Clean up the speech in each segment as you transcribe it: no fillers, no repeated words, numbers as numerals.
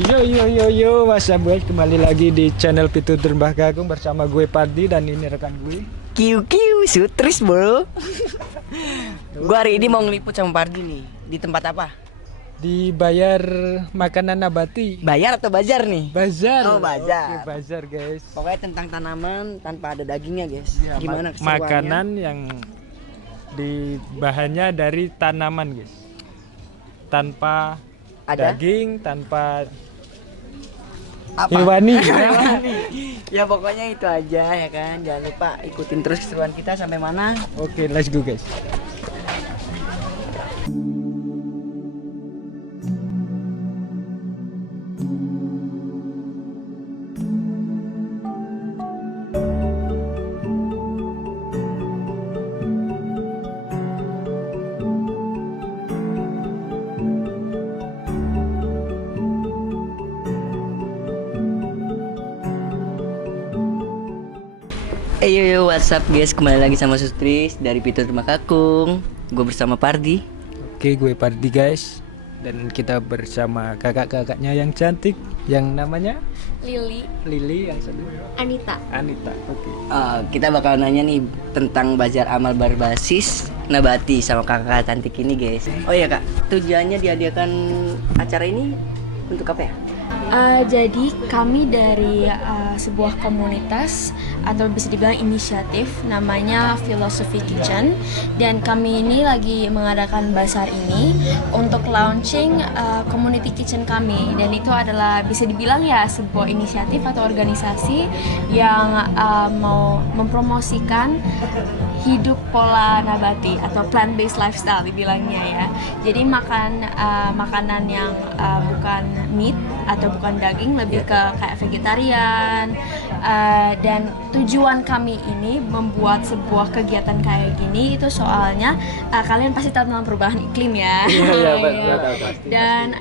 Yo, Mas Samuel, kembali lagi di channel Pitutur Mbah Gagung bersama gue Pardi dan ini rekan gue. Kiu Sutris bro. Gue hari ini mau ngeliput sama Pardi nih. Di tempat apa? Dibayar makanan nabati. Bayar atau bazar nih? Bazar. Oh, bazar. Oke, bazar guys. Pokoknya tentang tanaman tanpa ada dagingnya guys. Ya, Gimana keseruannya? makanan yang bahannya dari tanaman guys. Tanpa Ada? daging, tanpa Apa? hewani. Ya pokoknya itu aja ya kan. Jangan lupa ikutin terus keseruan kita sampai mana. Oke, let's go guys. Yo, what's up guys, kembali lagi sama Sutris dari Pitutur Mbah Gagung. Gue bersama Pardi. Oke, gue Pardi guys. Dan kita bersama kakak-kakaknya yang cantik, yang namanya Lili, yang satu Anita. Oke. Kita bakal nanya nih tentang bazar amal berbasis nabati sama kakak cantik ini guys. Oh iya kak, tujuannya diadakan acara ini untuk apa ya? Jadi kami dari sebuah komunitas atau bisa dibilang inisiatif namanya Philosophy Kitchen, dan kami ini lagi mengadakan bazar ini untuk launching community kitchen kami, dan itu adalah bisa dibilang ya sebuah inisiatif atau organisasi yang mau mempromosikan hidup pola nabati atau plant based lifestyle dibilangnya ya. Jadi makanan yang bukan meat atau bukan daging, lebih ke kayak vegetarian, dan tujuan kami ini membuat sebuah kegiatan kayak gini itu soalnya kalian pasti tahu tentang perubahan iklim ya. Iya, Dan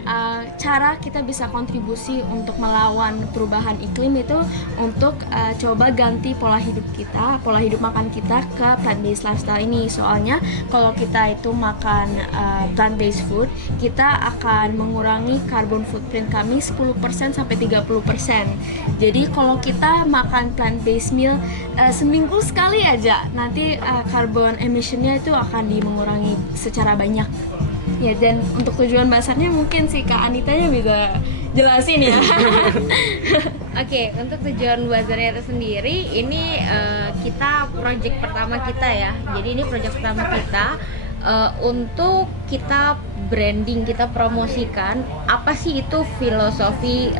cara kita bisa kontribusi untuk melawan perubahan iklim itu untuk coba ganti pola hidup makan kita ke plant based lifestyle ini. Soalnya kalau kita itu makan plant based food, kita akan mengurangi carbon footprint kami 10% sampai 30%. Jadi kalau kita makan plant based meal seminggu sekali aja, nanti carbon emissionnya itu akan mengurangi secara banyak. Ya, dan untuk tujuan basarnya mungkin si Kak Anitanya bisa jelasin ya. Oke, untuk tujuan bazarnya itu sendiri, ini kita project pertama kita ya. Jadi ini project pertama kita untuk kita branding, kita promosikan apa sih itu filosofi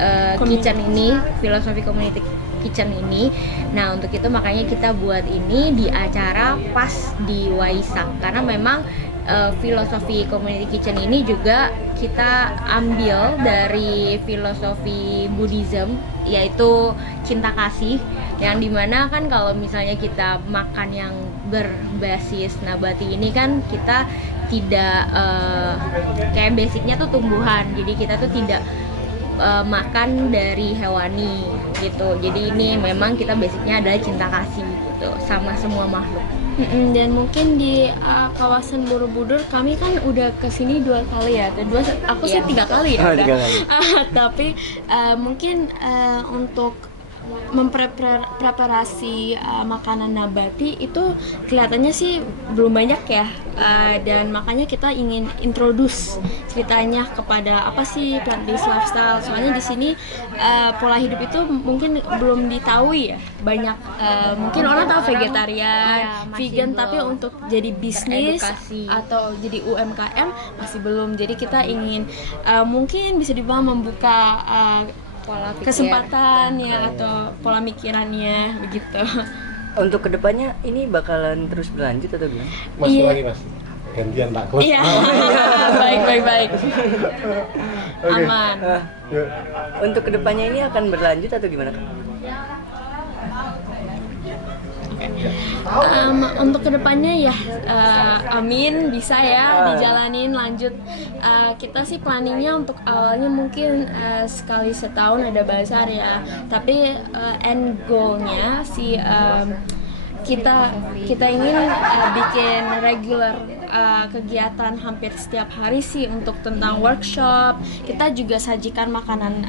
kitchen ini, filosofi community kitchen ini. Nah, untuk itu makanya kita buat ini di acara pas di Waisak, karena memang filosofi community kitchen ini juga kita ambil dari filosofi Buddhism, yaitu cinta kasih, yang dimana kan kalau misalnya kita makan yang berbasis nabati ini kan kita tidak kayak basicnya tuh tumbuhan, jadi kita tuh tidak makan dari hewani gitu. Jadi ini memang kita basicnya adalah cinta kasih gitu sama semua makhluk. Dan mungkin di kawasan Borobudur kami kan udah kesini 2 kali ya, aku sih 3 kali ya. Oh, 3 kali. Tapi mungkin untuk mempreparasi makanan nabati itu kelihatannya sih belum banyak ya, dan makanya kita ingin introduce ceritanya kepada apa sih plant based lifestyle. Soalnya di sini pola hidup itu mungkin belum diketahui ya, banyak mungkin orang tahu vegetarian, vegan, tapi untuk jadi bisnis atau jadi UMKM masih belum. Jadi kita ingin mungkin bisa dibilang membuka Pola pikir, kesempatan ya, atau pola mikirannya begitu. Untuk kedepannya ini bakalan terus berlanjut atau gimana? Mas Iya. lagi mas, gantian tak kos. Iya. baik. Aman. Untuk kedepannya ini akan berlanjut atau gimana kak? Untuk kedepannya ya amin bisa ya dijalanin lanjut. Kita sih planningnya untuk awalnya mungkin sekali setahun ada bazar ya, tapi end goalnya si kita ingin bikin regular kegiatan hampir setiap hari sih untuk tentang workshop. Kita juga sajikan makanan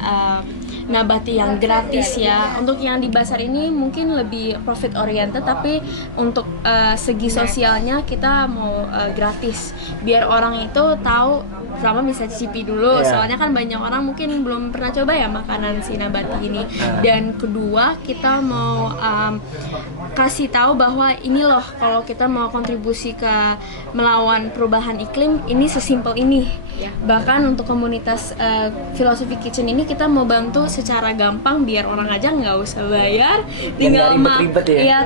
nabati yang gratis ya. Untuk yang di Basar ini mungkin lebih profit oriented, tapi untuk segi sosialnya kita mau gratis biar orang itu tahu, sama bisa cicipi dulu. Soalnya kan banyak orang mungkin belum pernah coba ya makanan si nabati ini. Dan kedua, kita mau kasih tahu bahwa ini loh, kalau kita mau kontribusi ke melawan perubahan iklim, ini sesimpel ini. Bahkan untuk komunitas Philosophy Kitchen ini kita mau bantu secara gampang biar orang aja nggak usah bayar, tinggal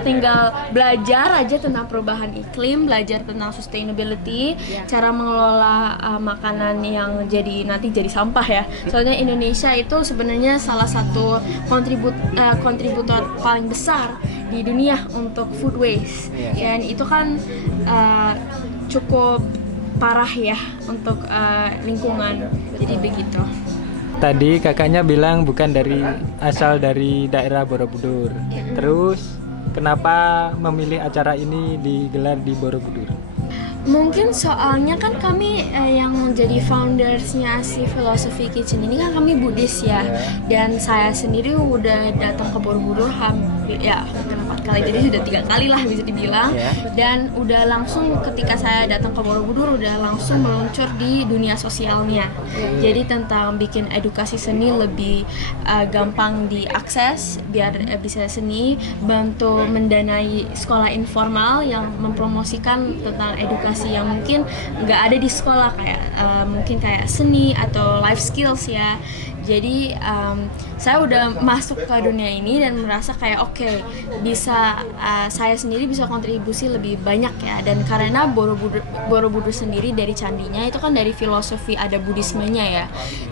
tinggal belajar aja tentang perubahan iklim, belajar tentang sustainability, cara mengelola makanan yang nanti jadi sampah ya. Soalnya Indonesia itu sebenarnya salah satu kontributor paling besar di dunia untuk food waste, dan itu kan cukup parah ya untuk lingkungan. Jadi begitu. Tadi kakaknya bilang bukan asal dari daerah Borobudur. Terus kenapa memilih acara ini digelar di Borobudur? Mungkin soalnya kan kami yang jadi foundersnya si Philosophy Kitchen ini kan kami Buddhis ya, dan saya sendiri udah datang ke Borobudur hampir 4 kali, jadi sudah 3 kali lah bisa dibilang. Dan udah langsung ketika saya datang ke Borobudur udah langsung meluncur di dunia sosialnya. Jadi tentang bikin edukasi seni lebih gampang diakses biar bisa seni, bantu mendanai sekolah informal yang mempromosikan tentang edukasi yang mungkin nggak ada di sekolah, kayak mungkin kayak seni atau life skills ya. Jadi saya udah masuk ke dunia ini dan merasa kayak oke, bisa saya sendiri bisa kontribusi lebih banyak ya. Dan karena Borobudur sendiri dari candinya itu kan dari filosofi ada Buddhismenya ya.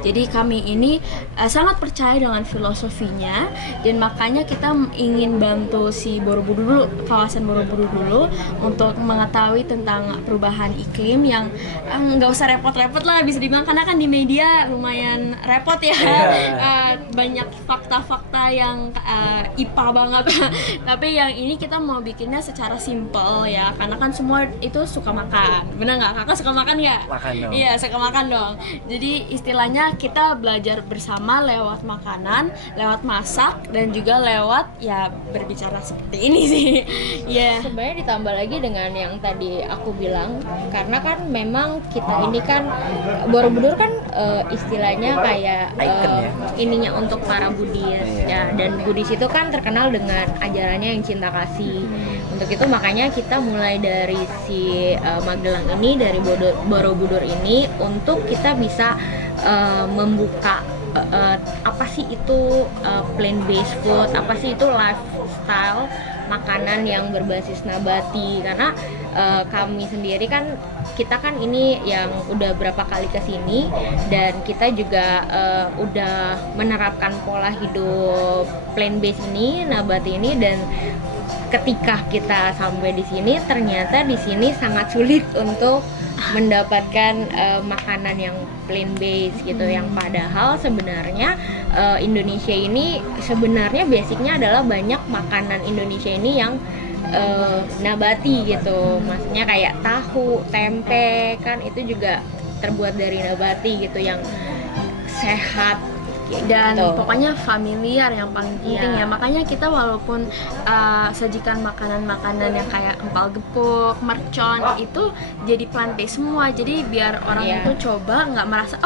Jadi kami ini sangat percaya dengan filosofinya, dan makanya kita ingin bantu si Borobudur dulu, kawasan Borobudur dulu, untuk mengetahui tentang perubahan iklim yang nggak usah repot-repot lah bisa dibilang, karena kan di media lumayan repot ya. Banyak fakta-fakta yang IPA banget. Tapi yang ini kita mau bikinnya secara simple ya, karena kan semua itu suka makan. Benar nggak? Kakak suka makan nggak? Makan dong. Iya, suka makan dong. Jadi istilahnya kita belajar bersama lewat makanan, lewat masak, dan juga lewat ya berbicara seperti ini sih. Iya. Sebenarnya ditambah lagi dengan yang tadi aku bilang, karena kan memang kita ini kan Borobudur kan istilahnya kayak ininya untuk para Buddhis ya, dan Buddhis itu kan terkenal dengan ajarannya yang cinta kasih. Untuk itu makanya kita mulai dari si Magelang ini, dari Borobudur ini, untuk kita bisa membuka apa sih itu plant based food, apa sih itu lifestyle makanan yang berbasis nabati. Karena kami sendiri kan, kita kan ini yang udah berapa kali kesini, dan kita juga udah menerapkan pola hidup plant based ini, nabati ini. Dan ketika kita sampai di sini, ternyata di sini sangat sulit untuk mendapatkan makanan yang plant based gitu, yang padahal sebenarnya Indonesia ini sebenarnya basicnya adalah banyak makanan Indonesia ini yang nabati gitu. Maksudnya kayak tahu, tempe kan itu juga terbuat dari nabati gitu, yang sehat dan gitu. Pokoknya familiar yang paling penting ya. Makanya kita walaupun sajikan makanan-makanan yang kayak empal gepuk, mercon, itu jadi plant based semua. Jadi biar orang itu coba nggak merasa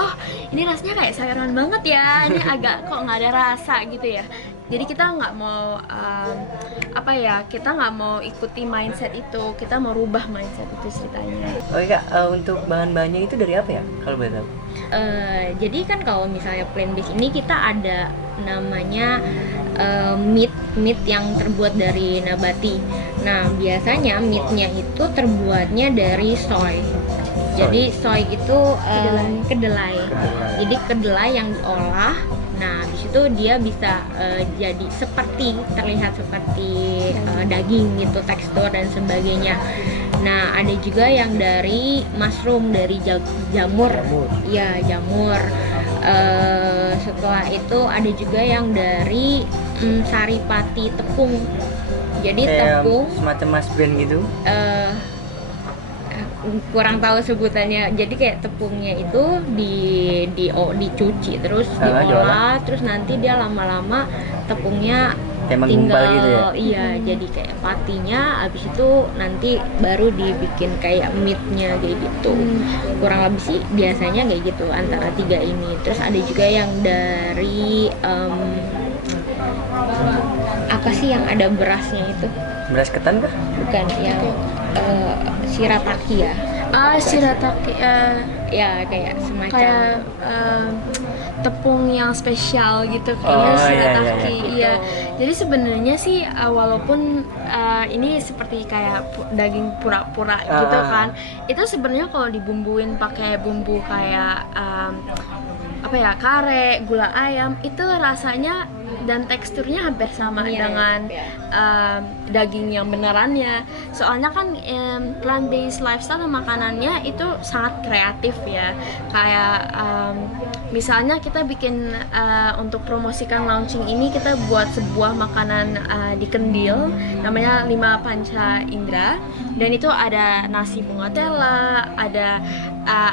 ini rasanya kayak sayuran banget ya, ini agak kok nggak ada rasa gitu ya. Jadi kita nggak mau kita nggak mau ikuti mindset itu, kita mau rubah mindset itu ceritanya. Oke Kak, untuk bahan-bahannya itu dari apa ya kalau boleh tahu? Jadi kan kalau misalnya plant based ini kita ada namanya meat yang terbuat dari nabati. Nah biasanya meatnya itu terbuatnya dari soy. Jadi soy itu kedelai. Jadi kedelai yang diolah. Nah, di situ dia bisa jadi terlihat seperti daging gitu, tekstur dan sebagainya. Nah, ada juga yang dari mushroom, dari jamur. Iya, jamur. Setelah itu ada juga yang dari saripati tepung. Jadi Kayak tepung semacam mas brand gitu. eh kurang tahu sebutannya. Jadi kayak tepungnya itu dicuci terus diolah, terus nanti dia lama-lama tepungnya Kayak menggumpal tinggal gitu ya. iya, jadi kayak patinya, habis itu nanti baru dibikin kayak meatnya kayak gitu. Kurang lebih sih biasanya kayak gitu antara 3 ini. Terus ada juga yang dari apa sih yang ada berasnya itu? Beras ketan kah? Bukan, yang shirataki ya. Shirataki Ya kayak semacam kayak tepung yang spesial gitu Oh, kayaknya iya, shirataki. iya, Iya. Jadi sebenarnya sih walaupun ini seperti kayak daging pura-pura gitu kan, itu sebenarnya kalau dibumbuin pakai bumbu kayak apa ya, kare, gula ayam, itu rasanya dan teksturnya hampir sama dengan daging yang benerannya. Soalnya kan plant based lifestyle makanannya itu sangat kreatif ya. Kayak misalnya kita bikin untuk promosikan launching ini, kita buat sebuah makanan di Kendil namanya 5 Panca Indra, dan itu ada nasi bunga tela, ada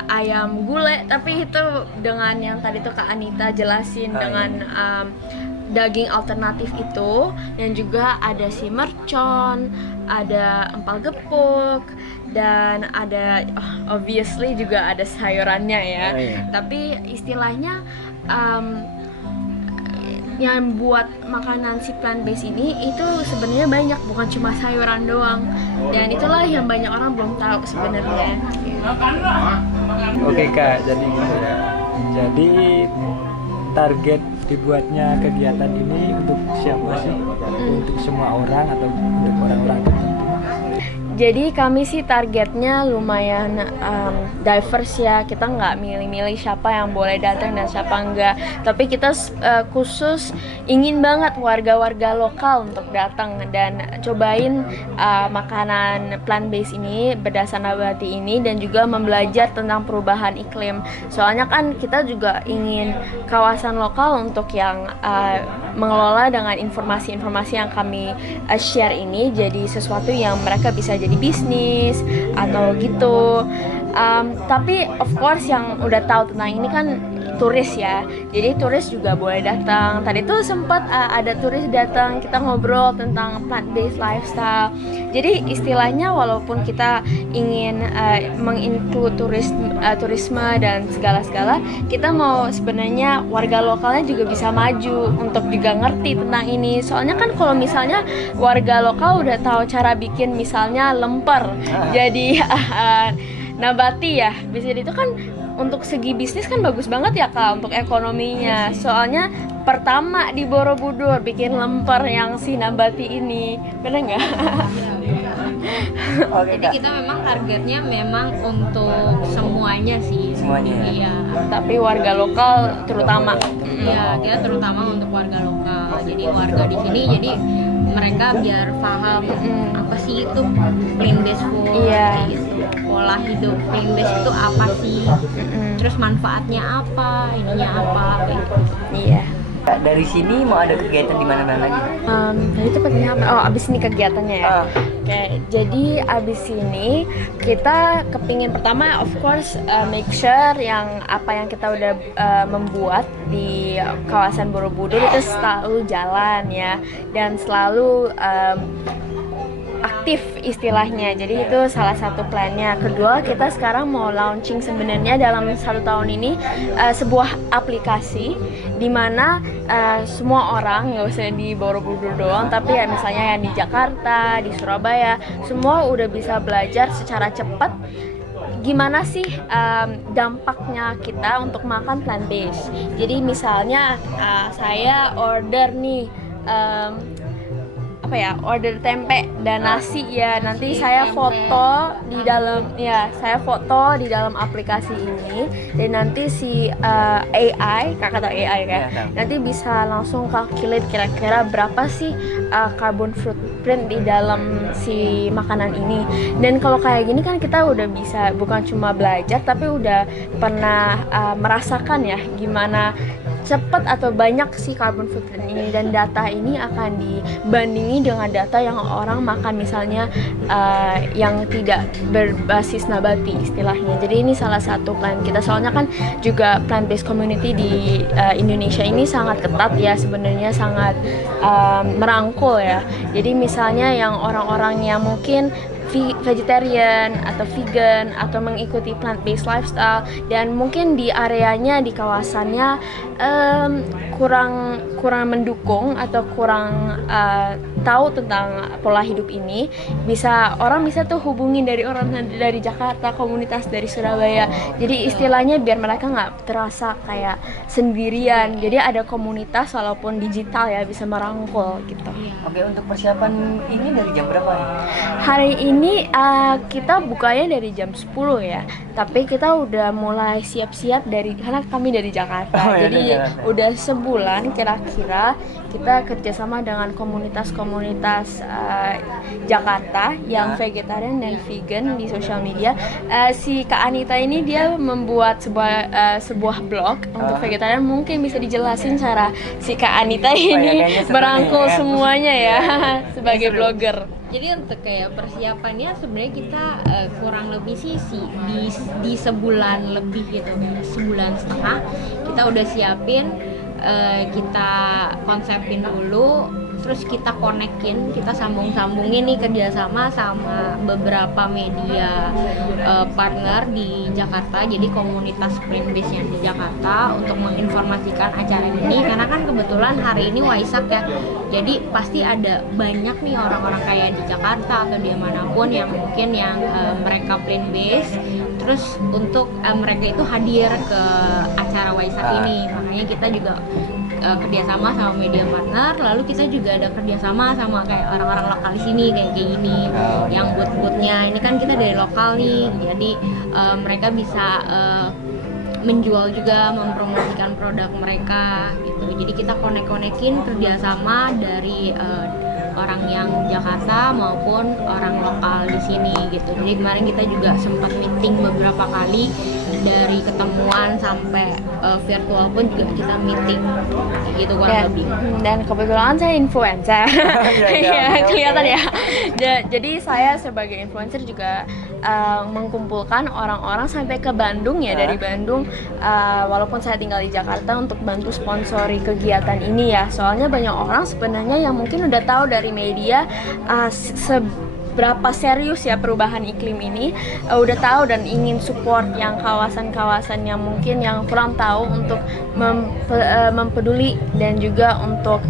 ayam gulai, tapi itu dengan yang tadi tuh Kak Anita jelasin dengan daging alternatif itu, dan juga ada si mercon, ada empal gepuk, dan ada obviously juga ada sayurannya ya. Tapi istilahnya yang buat makanan si plant based ini itu sebenarnya banyak, bukan cuma sayuran doang, dan itulah yang banyak orang belum tahu sebenarnya. Oke Kak, jadi gitu ya. Jadi target dibuatnya kegiatan ini untuk siapa sih? Untuk semua orang atau untuk orang-orang tertentu? Jadi kami sih targetnya lumayan diverse ya. Kita nggak milih-milih siapa yang boleh datang dan siapa enggak. Tapi kita khusus ingin banget warga-warga lokal untuk datang dan cobain makanan plant based ini, berdasar nabati ini, dan juga membelajar tentang perubahan iklim. Soalnya kan kita juga ingin kawasan lokal untuk yang mengelola dengan informasi-informasi yang kami share ini jadi sesuatu yang mereka bisa jadi bisnis atau gitu. Tapi of course yang udah tahu tentang ini kan turis ya, jadi turis juga boleh datang. Tadi tuh sempat ada turis datang, kita ngobrol tentang plant based lifestyle. Jadi istilahnya walaupun kita ingin menginclude turisme dan segala-segala, kita mau sebenarnya warga lokalnya juga bisa maju untuk juga ngerti tentang ini. Soalnya kan kalau misalnya warga lokal udah tahu cara bikin misalnya lemper jadi nabati ya, bisa itu kan untuk segi bisnis kan bagus banget ya Kak, untuk ekonominya. Soalnya pertama di Borobudur bikin lemper yang si nabati ini, bener nggak? Jadi kita memang targetnya memang untuk semuanya sih. Semuanya. Iya. Tapi warga lokal terutama. Iya, kita terutama untuk warga lokal. Jadi warga di sini, jadi mereka biar paham apa sih itu plant based food, Iya. gitu. Pola hidup plant based itu apa sih? Terus manfaatnya apa? Ininya apa? Gitu. Iya. Dari sini mau ada kegiatan di mana-mana lagi? Tadi itu pertanyaan apa? Oh, abis ini kegiatannya ya. Oke, jadi abis ini kita kepingin pertama of course make sure yang apa yang kita udah membuat di kawasan Borobudur itu selalu jalan ya, dan selalu aktif istilahnya. Jadi itu salah satu plannya. Kedua, kita sekarang mau launching sebenarnya dalam 1 tahun ini sebuah aplikasi di mana semua orang, nggak usah di Borobudur doang, tapi ya misalnya yang di Jakarta, di Surabaya, semua udah bisa belajar secara cepat gimana sih dampaknya kita untuk makan plant based. Jadi misalnya saya order nih order tempe dan nasi ya, nanti saya foto di dalam aplikasi ini, dan nanti si AI, kakak tahu AI kan, nanti bisa langsung calculate kira-kira berapa sih carbon footprint di dalam si makanan ini. Dan kalau kayak gini kan kita udah bisa bukan cuma belajar, tapi udah pernah merasakan ya gimana cepat atau banyak si carbon footprint ini, dan data ini akan dibandingi dengan data yang orang makan misalnya yang tidak berbasis nabati istilahnya. Jadi ini salah satu plan kita, soalnya kan juga plant based community di Indonesia ini sangat ketat ya, sebenarnya sangat merangkul ya. Jadi misalnya yang orang-orang yang mungkin vegetarian atau vegan atau mengikuti plant based lifestyle dan mungkin di areanya, di kawasannya kurang mendukung atau kurang tahu tentang pola hidup ini, orang bisa tuh hubungin dari orang dari Jakarta, komunitas dari Surabaya. Jadi istilahnya biar mereka nggak terasa kayak sendirian, jadi ada komunitas walaupun digital ya, bisa merangkul gitu. Oke, untuk persiapan ini dari jam berapa? Hari ini kita bukanya dari jam 10 ya, tapi kita udah mulai siap-siap karena kami dari Jakarta. Jadi udah sebulan kira-kira kita kerjasama dengan komunitas-komunitas Jakarta yang vegetarian dan vegan di sosial media. Si Kak Anita ini dia membuat sebuah blog untuk vegetarian. Mungkin bisa dijelasin cara si Kak Anita ini merangkul semuanya ya sebagai blogger. Jadi untuk kayak persiapannya sebenarnya kita kurang lebih sih di sebulan lebih gitu, sebulan setengah kita udah siapin, kita konsepin dulu, terus kita konekin, kita sambungin nih kerjasama sama beberapa media partner di Jakarta, jadi komunitas plant based yang di Jakarta untuk menginformasikan acara ini, karena kan kebetulan hari ini Waisak ya, jadi pasti ada banyak nih orang-orang kayak di Jakarta atau dimanapun yang mungkin yang mereka plant based, terus untuk mereka itu hadir ke acara Waisak ini, makanya kita juga kerjasama sama media partner, lalu kita juga ada kerjasama sama kayak orang-orang lokal di sini kayak gini, yang booth-boothnya ini kan kita dari lokal nih, jadi mereka bisa menjual juga, mempromosikan produk mereka gitu. Jadi kita konek-konekin kerjasama dari orang yang Jakarta maupun orang lokal di sini gitu. Jadi kemarin kita juga sempat meeting beberapa kali, dari ketemuan sampai virtual pun juga kita meeting gitu kurang lebih. Dan kebetulan saya influencer, ya kelihatan ya. Jadi saya sebagai influencer juga mengumpulkan orang-orang sampai ke Bandung ya, dari Bandung. Walaupun saya tinggal di Jakarta, untuk bantu sponsori kegiatan ini ya. Soalnya banyak orang sebenarnya yang mungkin udah tahu dari media berapa serius ya perubahan iklim ini, udah tahu dan ingin support yang kawasan-kawasan yang mungkin yang kurang tahu, untuk mempeduli dan juga untuk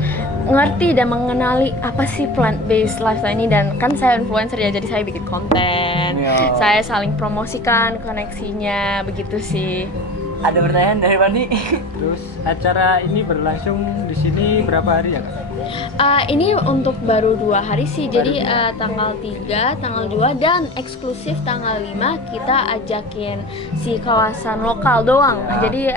ngerti dan mengenali apa sih plant based lifestyle ini. Dan kan saya influencer ya, jadi saya bikin konten, saya saling promosikan koneksinya, begitu sih. Ada pertanyaan dari Bani? Terus acara ini berlangsung di sini berapa hari ya Kak? Ini untuk baru 2 hari sih, jadi tanggal 3, tanggal 2, dan eksklusif tanggal 5 kita ajakin si kawasan lokal doang. Jadi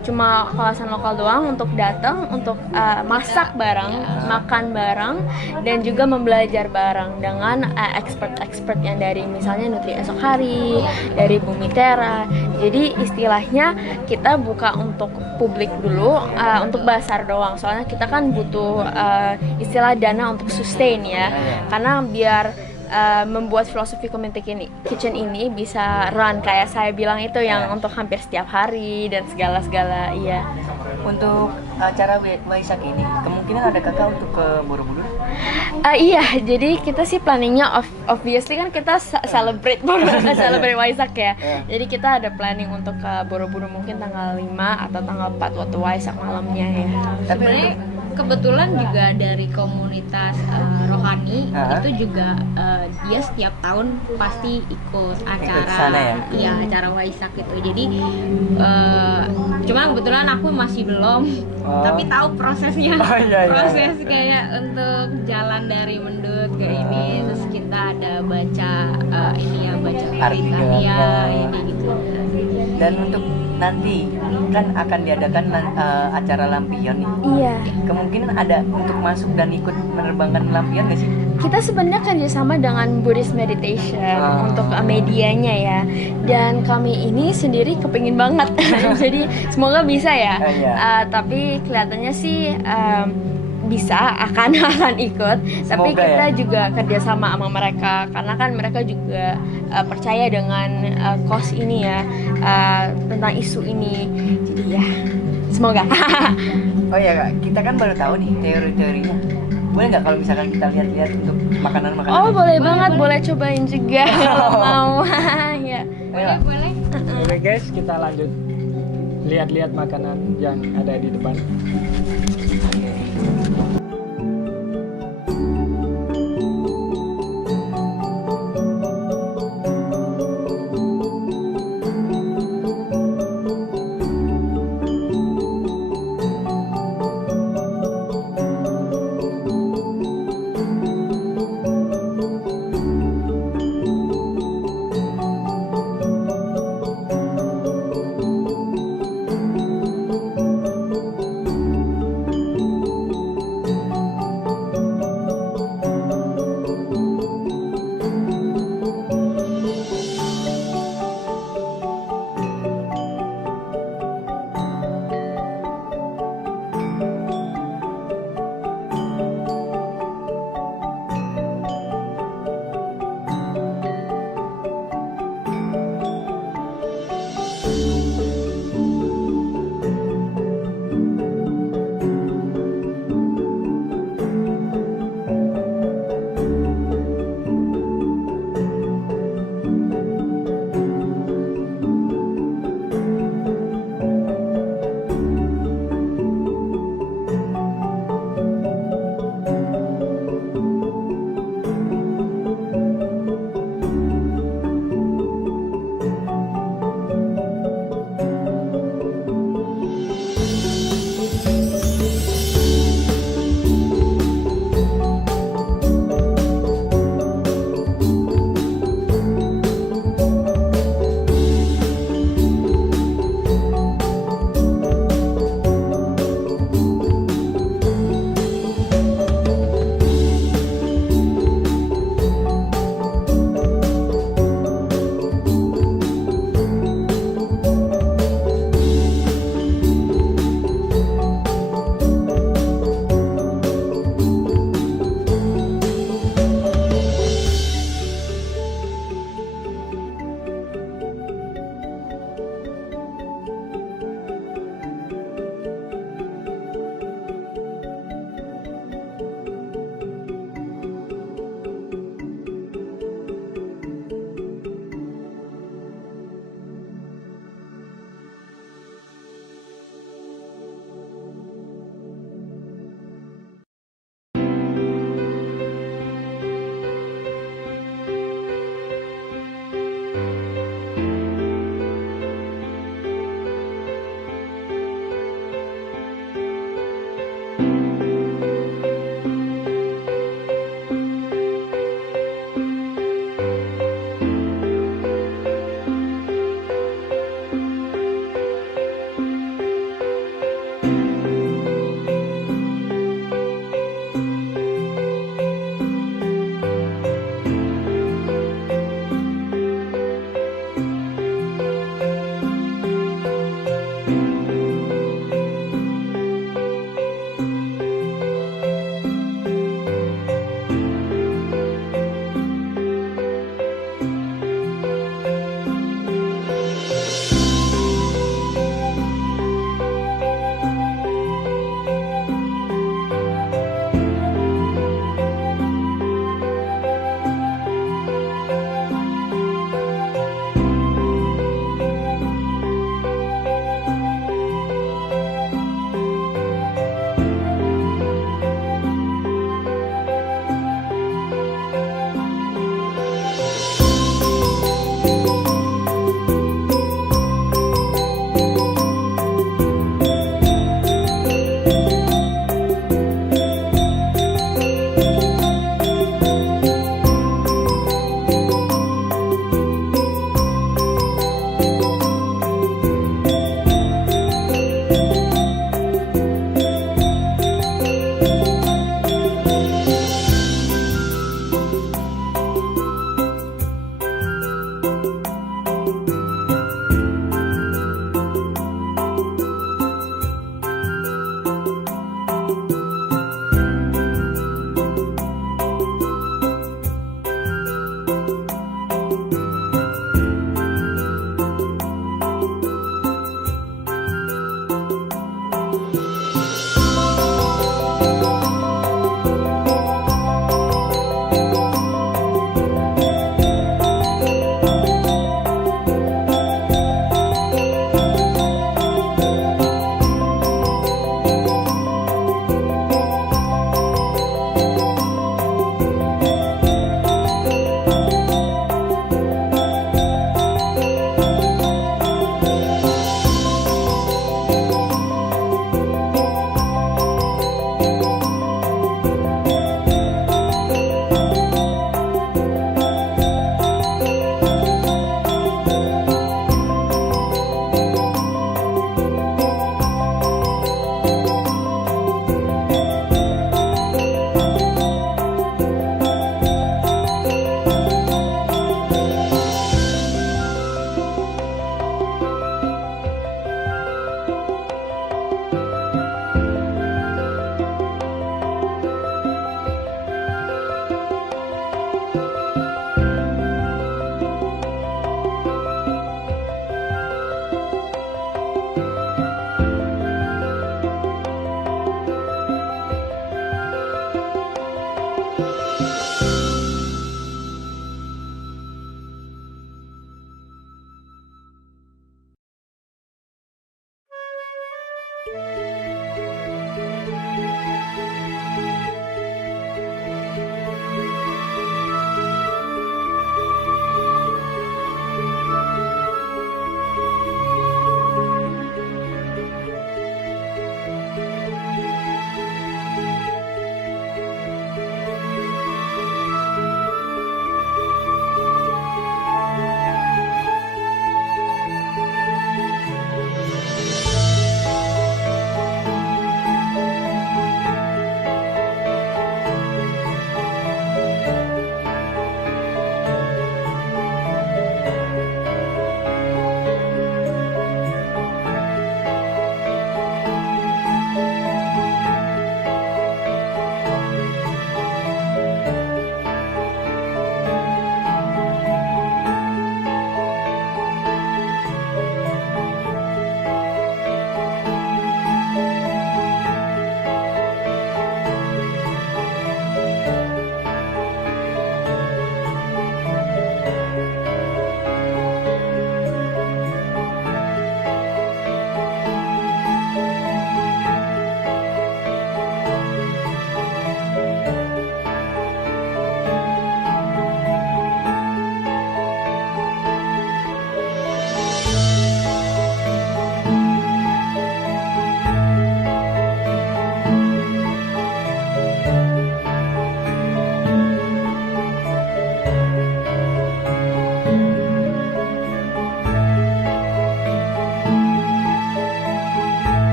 cuma kawasan lokal doang untuk datang, untuk masak bareng, makan bareng, dan juga membelajar bareng dengan expert-expert yang dari misalnya Nutri Esok Hari, dari Bumi Tera. Jadi istilahnya kita buka untuk publik dulu, untuk basar doang, soalnya kita kan butuh istilah dana untuk sustain ya, karena biar membuat filosofi community kitchen ini bisa run kayak saya bilang itu, yang untuk hampir setiap hari dan segala-segala. Iya. Untuk acara Waisak ini kemungkinan ada kakak untuk ke Borobudur? Iya, jadi kita sih planningnya obviously kan kita celebrate Waisak ya. Jadi kita ada planning untuk ke Borobudur mungkin tanggal 5 atau tanggal 4 waktu Waisak malamnya ya. Sebenarnya kebetulan juga dari komunitas rohani itu juga dia setiap tahun pasti ikut acara acara Waisak gitu. Jadi cuma kebetulan aku masih belum, tapi tahu prosesnya. Proses kayak untuk jalan dari Mendut ke ini, terus kita ada baca baca Arifania ini gitu. Dan untuk nanti kan akan diadakan acara lampion nih. Iya. Kemungkinan ada untuk masuk dan ikut menerbangkan lampion nggak sih? Kita sebenarnya kerjasama dengan Buddhist Meditation untuk medianya ya. Dan kami ini sendiri kepingin banget. Jadi semoga bisa ya. Iya. Tapi kelihatannya sih bisa akan ikut. Tapi Semoga kita ya. juga kerjasama sama mereka karena kan mereka juga percaya dengan cause ini ya, tentang isu ini. Jadi ya semoga. Oh ya Kak, kita kan baru tahu nih teori-teorinya. Boleh nggak kalau misalkan kita lihat-lihat untuk makanan-makanan? Oh boleh banget, boleh cobain juga kalau mau. Ya. Ayo. Boleh. Oke guys, kita lanjut lihat-lihat makanan yang ada di depan.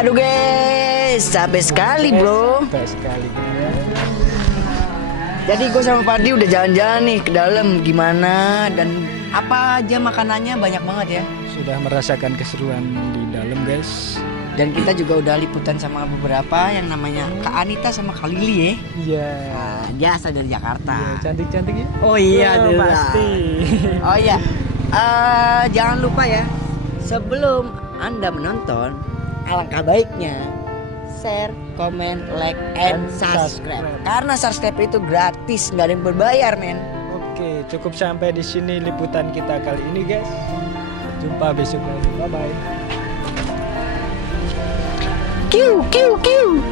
Aduh guys, capek sekali bro. Capek sekali. Jadi gue sama Fadli udah jalan-jalan nih ke dalam, gimana dan apa aja makanannya banyak banget ya. Sudah merasakan keseruan di dalam guys. Dan kita juga udah liputan sama beberapa yang namanya Kak Anita sama Kak Lili ya. Iya. Nah, dia asal dari Jakarta. Iya, cantik-cantik ya. Oh iya, Oh, jelas. pasti. Oh iya, jangan lupa ya, sebelum Anda menonton, alangkah baiknya share, comment, like, and subscribe. Karena subscribe itu gratis, nggak ada yang berbayar, men. Oke, cukup sampai di sini liputan kita kali ini guys. Jumpa besok lagi. Bye bye. Kiu, kiu, kiu.